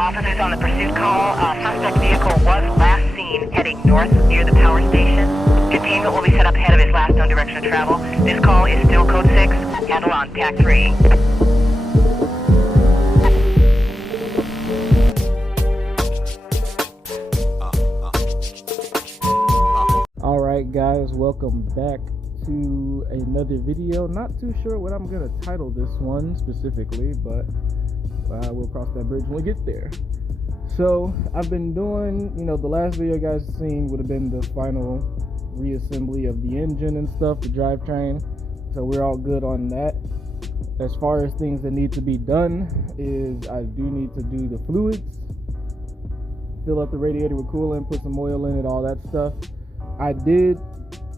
Officers on the pursuit call. Suspect vehicle was last seen heading north near the power station. Containment will be set up ahead of his last known direction of travel. This call is still code 6. Handle on TAC 3. Alright guys, welcome back to another video. Not too sure what I'm going to title this one specifically, but we'll cross that bridge when we get there. So I've been doing, the last video you guys seen would have been the final reassembly of the engine and stuff, the drivetrain. So we're all good on that. As far as things that need to be done is I do need to do the fluids, fill up the radiator with coolant, put some oil in it, all that stuff. I did,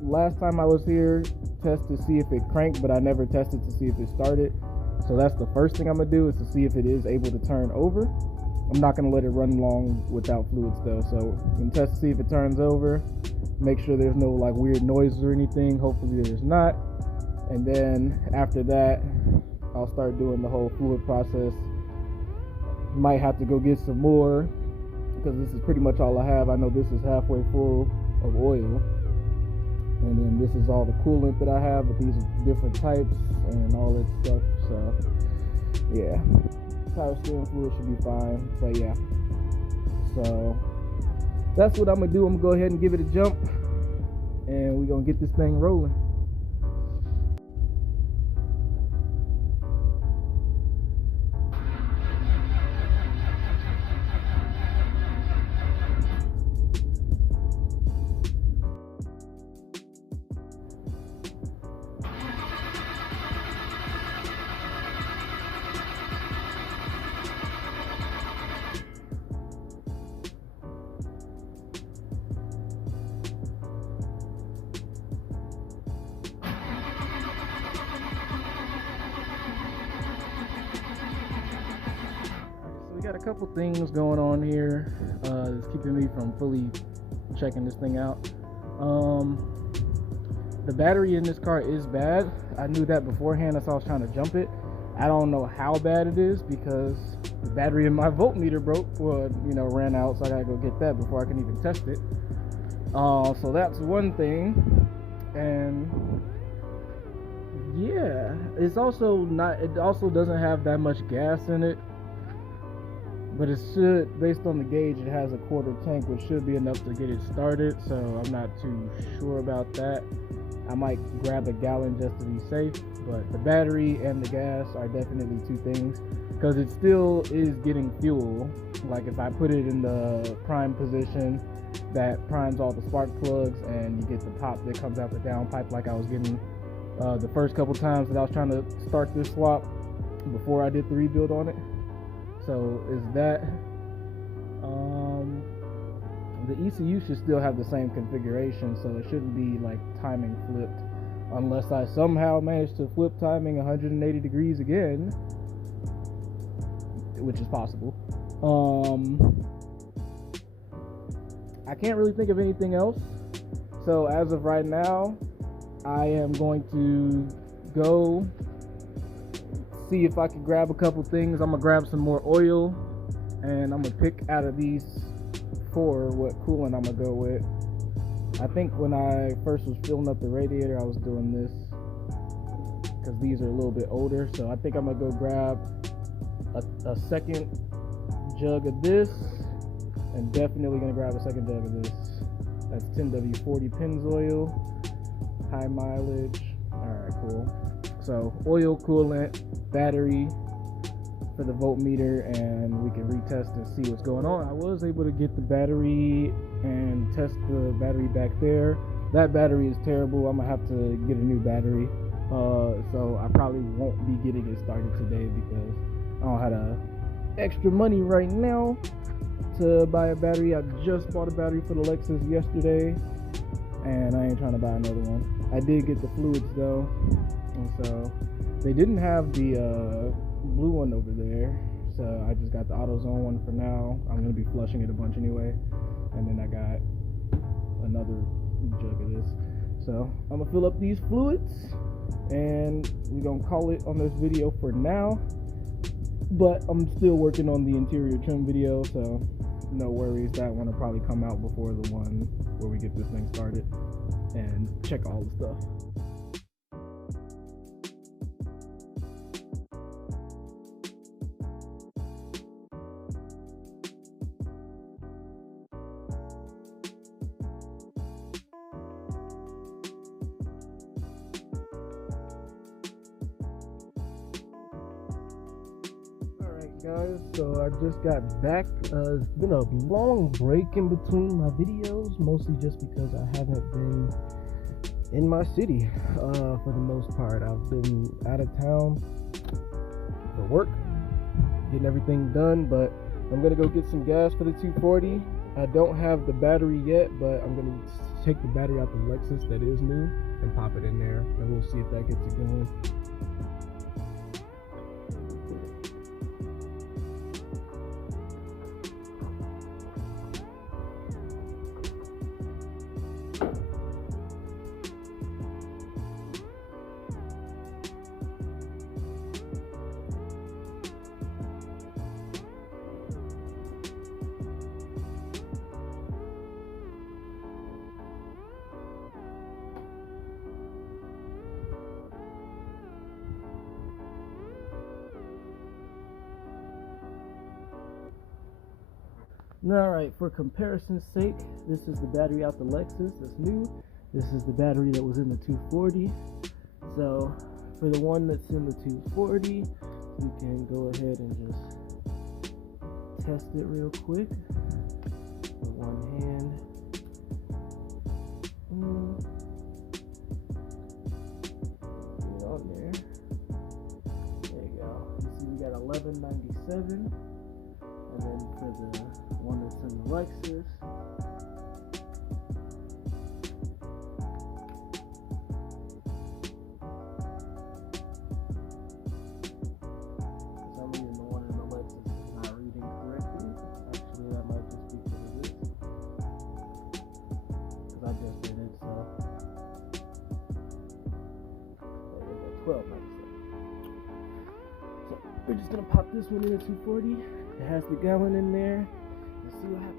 last time I was here, test to see if it cranked, but I never tested to see if it started. So that's the first thing I'm going to do, is to see if it is able to turn over. I'm not going to let it run long without fluids though. So I'm going to test to see if it turns over, make sure there's no like weird noises or anything. Hopefully there's not. And then after that, I'll start doing the whole fluid process. Might have to go get some more, because this is pretty much all I have. I know this is halfway full of oil, and then this is all the coolant that I have, but these are different types and all that stuff. So yeah, power steering fluid should be fine. But yeah, so that's what I'm gonna do. I'm gonna go ahead and give it a jump, and we're gonna get this thing rolling. Got a couple things going on here that's keeping me from fully checking this thing out. The battery in this car is bad. I knew that beforehand as I was trying to jump it. I don't know how bad it is because the battery in my voltmeter broke, ran out, so I gotta go get that before I can even test it. So that's one thing. And yeah, it also doesn't have that much gas in it. But it should, based on the gauge, it has a quarter tank, which should be enough to get it started. So I'm not too sure about that. I might grab a gallon just to be safe. But the battery and the gas are definitely two things, because it still is getting fuel. Like if I put it in the prime position, that primes all the spark plugs, and you get the pop that comes out the downpipe, like I was getting the first couple times that I was trying to start this swap before I did the rebuild on it. So is that the ECU should still have the same configuration, so it shouldn't be like timing flipped, unless I somehow manage to flip timing 180 degrees again, which is possible. I can't really think of anything else. So as of right now, I am going to go see if I can grab a couple things. I'm gonna grab some more oil, and I'm gonna pick out of these 4 what coolant I'm gonna go with. I think when I first was filling up the radiator, I was doing this because these are a little bit older. So I think I'm gonna go grab a second jug of this, and definitely gonna grab a second jug of this. That's 10W40 Pennzoil, high mileage. Alright, cool. So oil, coolant, battery for the voltmeter, and we can retest and see what's going on. I was able to get the battery and test the battery back there. That battery is terrible. I'm gonna have to get a new battery. So I probably won't be getting it started today because I don't have the extra money right now to buy a battery. I just bought a battery for the Lexus yesterday, and I ain't trying to buy another one. I did get the fluids though, and so they didn't have the blue one over there, so I just got the AutoZone one for now. I'm gonna be flushing it a bunch anyway, and then I got another jug of this. So I'm gonna fill up these fluids, and we're gonna call it on this video for now. But I'm still working on the interior trim video, so no worries. That one will probably come out before the one where we get this thing started and check all the stuff. Guys, so I just got back. It's been a long break in between my videos, mostly just because I haven't been in my city for the most part. I've been out of town for work, getting everything done, but I'm gonna go get some gas for the 240. I don't have the battery yet, but I'm gonna take the battery out the Lexus that is new and pop it in there, and we'll see if that gets it going. Alright, for comparison's sake, this is the battery out the Lexus that's new. This is the battery that was in the 240. So for the one that's in the 240, we can go ahead and just test it real quick with one hand. Get it on there. There you go. You see we got 1197. And then for the one that's in the Lexus, for some reason the one in the Lexus is not reading correctly. Actually, that might just be because of this, because I just did it, so there we go, 1297. So we're just gonna pop this one in at 240. It has the gallon in there. Let's see what happens.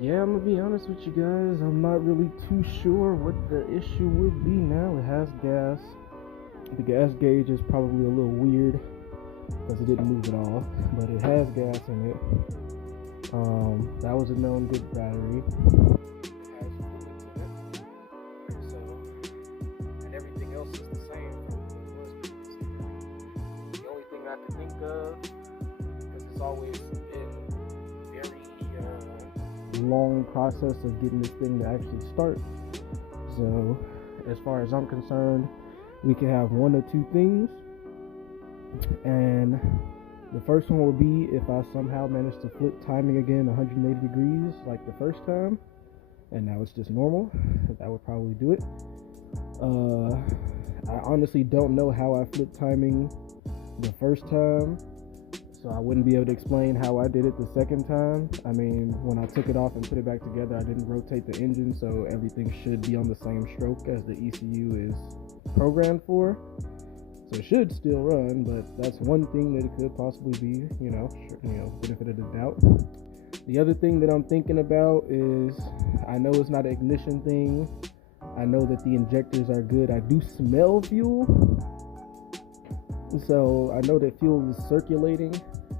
Yeah, I'm gonna be honest with you guys, I'm not really too sure what the issue would be now. It has gas. The gas gauge is probably a little weird because it didn't move at all, but it has gas in it. That was a known good battery. It has fluids in it, so, and everything else is the same from what it was previously. The only thing I can think of, because it's always been very long process of getting this thing to actually start. So as far as I'm concerned, we can have one or two things, and the first one will be if I somehow manage to flip timing again 180 degrees like the first time, and now it's just normal. That would probably do it. I honestly don't know how I flipped timing the first time, so I wouldn't be able to explain how I did it the second time. I mean, when I took it off and put it back together, I didn't rotate the engine, so everything should be on the same stroke as the ECU is programmed for. So it should still run, but that's one thing that it could possibly be, benefit of the doubt. The other thing that I'm thinking about is, I know it's not an ignition thing. I know that the injectors are good. I do smell fuel. So I know that fuel is circulating.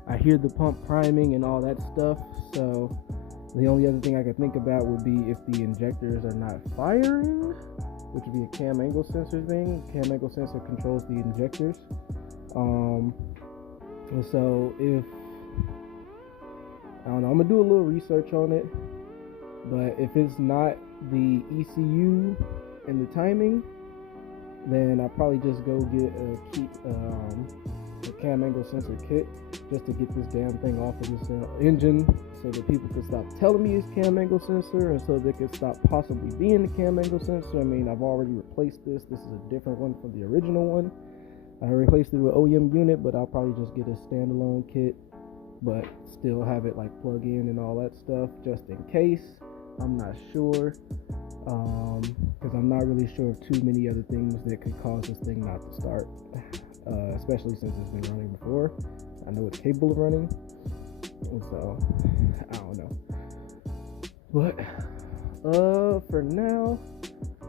I hear the pump priming and all that stuff. So the only other thing I could think about would be if the injectors are not firing, which would be a cam angle sensor thing. Cam angle sensor controls the injectors. And so if, I don't know, I'm gonna do a little research on it, but if it's not the ECU and the timing, then I'll probably just go get a cam angle sensor kit just to get this damn thing off of this engine, so that people can stop telling me it's cam angle sensor, and so they can stop possibly being the cam angle sensor. I mean, I've already replaced this. This is a different one from the original one. I replaced it with OEM unit, but I'll probably just get a standalone kit, but still have it like plug in and all that stuff just in case. I'm not sure, because I'm not really sure of too many other things that could cause this thing not to start, especially since it's been running before. I know it's capable of running, and so I don't know. But for now,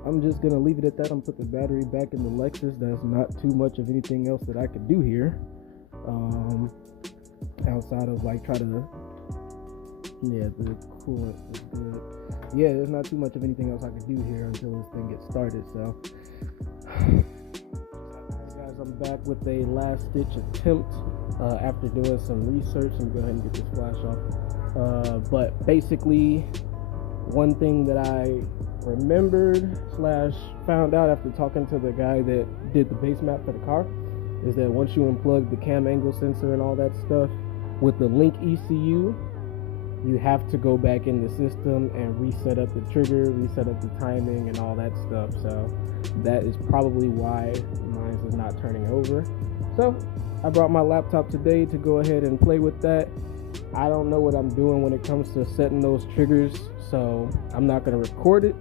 I'm just gonna leave it at that. I'm gonna put the battery back in the Lexus. There's not too much of anything else that I could do here, outside of like try to, the coolant is good. Yeah, there's not too much of anything else I could do here until this thing gets started. So, guys, I'm back with a last ditch attempt after doing some research. Let me go ahead and get this flash off. But basically, one thing that I remembered / found out after talking to the guy that did the base map for the car is that once you unplug the cam angle sensor and all that stuff with the link ECU, you have to go back in the system and reset up the trigger, reset up the timing and all that stuff. So that is probably why mine is not turning over. So I brought my laptop today to go ahead and play with that. I don't know what I'm doing when it comes to setting those triggers, so I'm not going to record it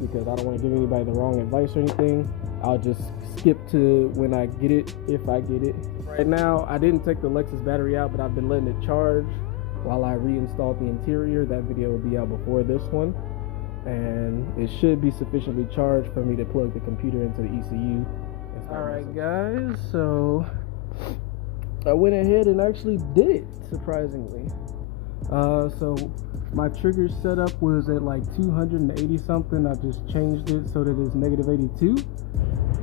because I don't want to give anybody the wrong advice or anything. I'll just skip to when I get it, if I get it. Right now, I didn't take the Lexus battery out, but I've been letting it charge while I reinstalled the interior. That video will be out before this one, and it should be sufficiently charged for me to plug the computer into the ECU. Alright guys, so I went ahead and actually did it, surprisingly. So my trigger setup was at like 280 something. I just changed it so that it's negative 82.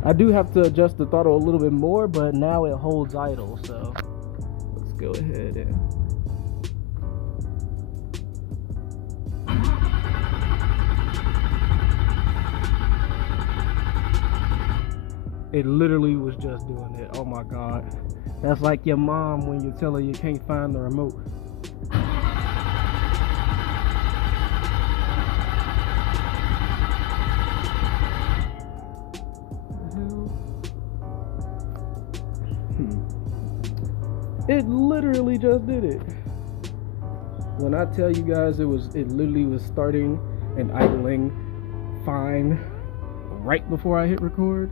I do have to adjust the throttle a little bit more, but now it holds idle, so let's go ahead and it literally was just doing it. Oh my god. That's like your mom when you tell her you can't find the remote. It literally just did it. When I tell you guys it literally was starting and idling fine right before I hit record,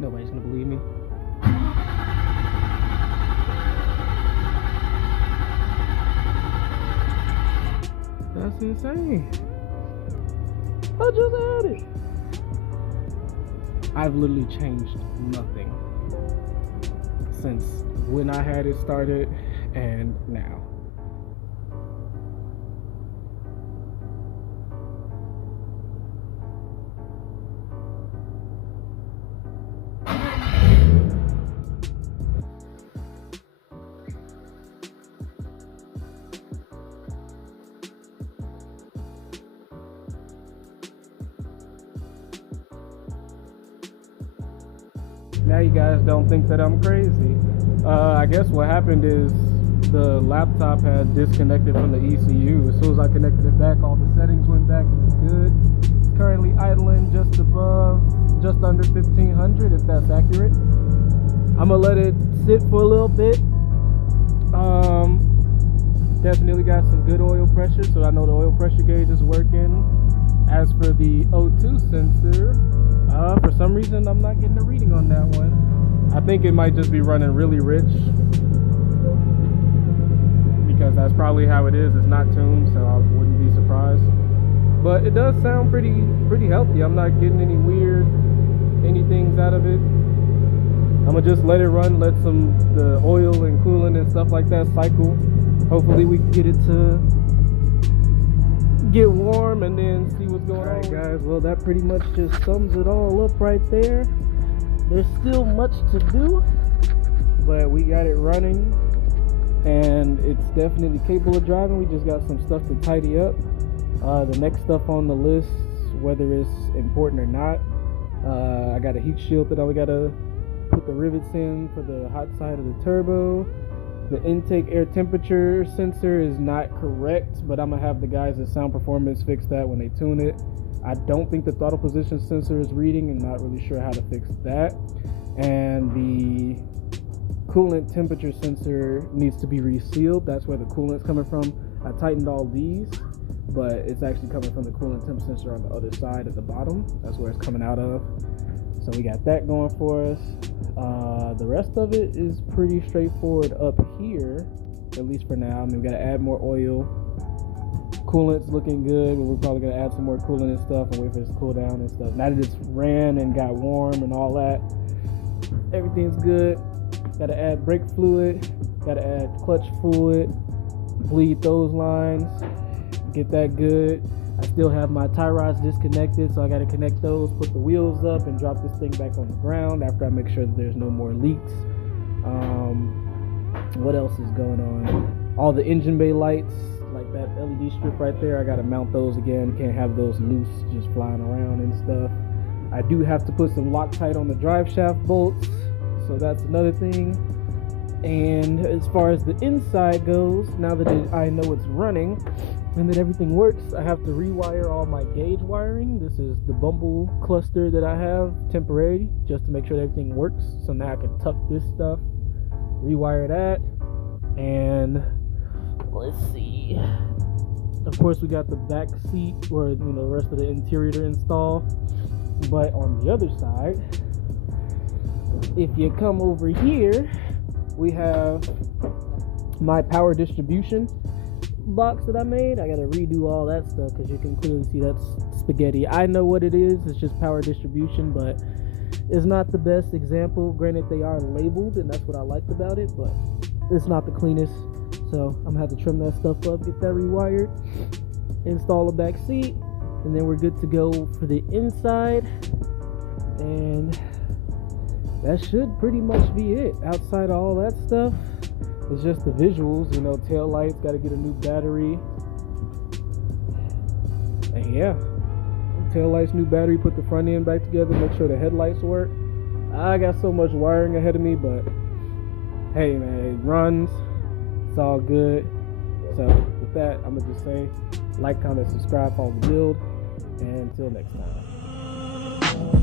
nobody's gonna believe me. That's insane. I just had it. I've literally changed nothing since when I had it started and now. Now you guys don't think that I'm crazy. I guess what happened is the laptop had disconnected from the ECU. As soon as I connected it back, all the settings went back. It was good. It's currently idling just under 1500, if that's accurate. I'm gonna let it sit for a little bit. Definitely got some good oil pressure, so I know the oil pressure gauge is working. As for the O2 sensor, for some reason I'm not getting a reading on that one. I think it might just be running really rich, because that's probably how it is. It's not tuned, so I wouldn't be surprised. But it does sound pretty healthy. I'm not getting any weird anythings out of it. I'm gonna just let it run, let the oil and coolant and stuff like that cycle. Hopefully we can get it to get warm and then see what's going on. Alright guys, well that pretty much just sums it all up right there. There's still much to do, but we got it running and it's definitely capable of driving. We just got some stuff to tidy up. The next stuff on the list, whether it's important or not, I got a heat shield that I gotta put the rivets in for the hot side of the turbo. The intake air temperature sensor is not correct, but I'm gonna have the guys at Sound Performance fix that when they tune it. I don't think the throttle position sensor is reading, and not really sure how to fix that. And the coolant temperature sensor needs to be resealed. That's where the coolant's coming from. I tightened all these, but it's actually coming from the coolant temp sensor on the other side at the bottom. That's where it's coming out of. So we got that going for us. The rest of it is pretty straightforward up here, at least for now. I mean, we got to add more oil. Coolant's looking good, but we're probably going to add some more coolant and stuff and wait for it to cool down and stuff. Now that it's ran and got warm and all that, everything's good. Got to add brake fluid, got to add clutch fluid, bleed those lines, get that good. I still have my tie rods disconnected, so I got to connect those, put the wheels up, and drop this thing back on the ground after I make sure that there's no more leaks. What else is going on? All the engine bay lights, like that LED strip right there, I got to mount those again. Can't have those loose just flying around and stuff. I do have to put some Loctite on the drive shaft bolts, so that's another thing. And as far as the inside goes, now that I know it's running and that everything works, I have to rewire all my gauge wiring. This is the Bumble cluster that I have temporary, just to make sure that everything works. So now I can tuck this stuff, rewire that, and let's see. Of course, we got the back seat or the rest of the interior to install. But on the other side, if you come over here, we have my power distribution box that I made. I gotta redo all that stuff because you can clearly see that's spaghetti. I know what it is. It's just power distribution, but it's not the best example. Granted, they are labeled, and that's what I liked about it, but it's not the cleanest. So I'm gonna have to trim that stuff up, get that rewired, install a back seat, and then we're good to go for the inside. And that should pretty much be it. Outside of all that stuff, it's just the visuals, tail lights, got to get a new battery. And yeah, tail lights, new battery, put the front end back together, make sure the headlights work. I got so much wiring ahead of me, but hey man, it runs, it's all good. So with that, I'm gonna just say like, comment, subscribe, follow the build, and until next time.